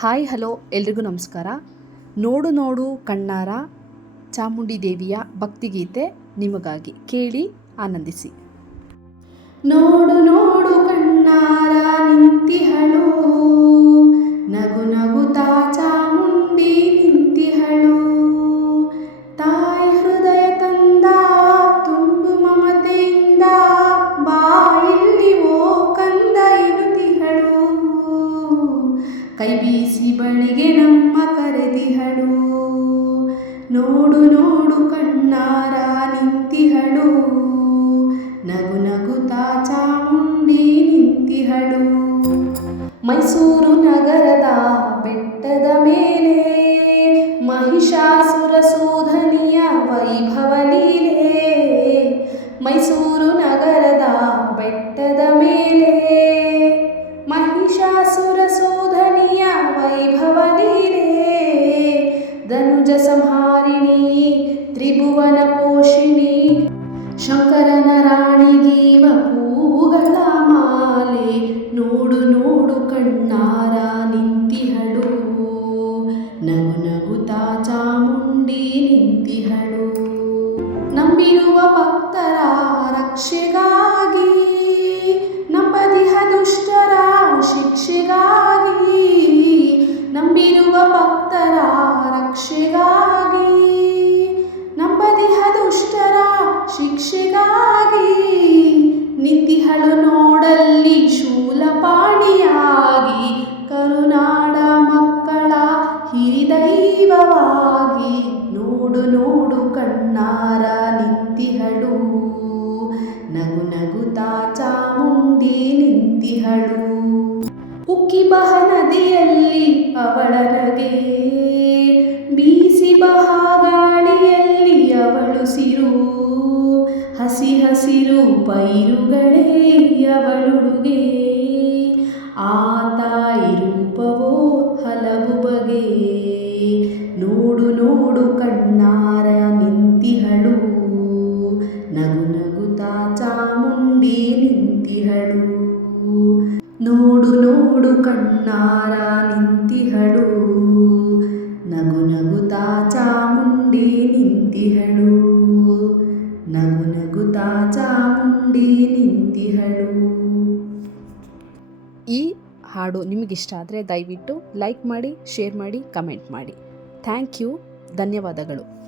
Hi hello ಎಲ್ರಿಗೂ ನಮಸ್ಕಾರ. ನೋಡು ನೋಡು ಕಣ್ಣಾರ ಚಾಮುಂಡಿ ದೇವಿಯ ಭಕ್ತಿಗೀತೆ ನಿಮಗಾಗಿ ಕೇಳಿ ಆನಂದಿಸಿ. ನೋಡು ಕೈ ಬೀಸಿ ಬಳಿಗೆ ನಮ್ಮ ಕರೆದಿಹಳು ನೋಡು ನೋಡು ಕಣ್ಣಾರ ನಿಂತಿಹಳು. ನಗು ನಗುತ್ತಾ ಚಾಮುಂಡಿ ನಿಂತಿಹಳು. ಮೈಸೂರು ನಗರದ ಬೆಟ್ಟದ ಮೇಲೆ ಮಹಿಷಾಸುರ ಸೂಧನಿಯ ವೈಭವ ಲೀಲೆ. ಮೈಸೂರು ನಗರದ ಬೆಟ್ಟದ ಮೇಲೆ ಮಹಿಷಾಸುರ ನಂಬಿರುವ ಭಕ್ತರ ರಕ್ಷೆಗಾಗಿ ನಂಬದಿಹ ದುಷ್ಟರ ಶಿಕ್ಷೆಗಾಗಿ, ನಂಬಿರುವ ಭಕ್ತರ ರಕ್ಷೆಗಾಗಿ ನಂಬದಿಹ ದುಷ್ಟರ ಶಿಕ್ಷೆಗಾಗಿ, ನಿಂತಿಹಳು ನೋಡಲ್ಲಿ ಶೂಲಪಾಣಿಯಾಗಿ, ಕರುನಾಡ ಮಕ್ಕಳ ಹಿರಿದೈವವಾಗಿ. ನೋಡು ನೋಡು ಕಣ್ಣಾರ ನಿಂತಿಹಳು. ನಗು ನಗುತ್ತಾ ಚಾಮುಂಡಿ ನಿಂತಿಹಳು. ಉಕ್ಕಿ ಬಹ ನದಿಯಲ್ಲಿ ಅವಳ ನಗೆ. ಬೀಸಿ ಬಹ ಗಾಳಿಯಲ್ಲಿ ಅವಳು ಸಿರು. ಹಸಿ ಹಸಿರು ಪೈರುಗಳೇ ಅವಳುಡುಗೆ. ಆತ ನಿಂತಿಹಳು. ನೋಡು ನೋಡು ಕಣ್ಣಾರ ನಿಂತಿಹಳು. ನಗು ನಗು ಚಾಮುಂಡಿ ನಿಂತಿಹಳು. ನಗು ನಗು ಚಾಮುಂಡಿ ನಿಂತಿಹಳು. ಈ ಹಾಡು ನಿಮಗಿಷ್ಟ ಆದರೆ ದಯವಿಟ್ಟು ಲೈಕ್ ಮಾಡಿ, ಶೇರ್ ಮಾಡಿ, ಕಮೆಂಟ್ ಮಾಡಿ. Thank you. ಧನ್ಯವಾದಗಳು.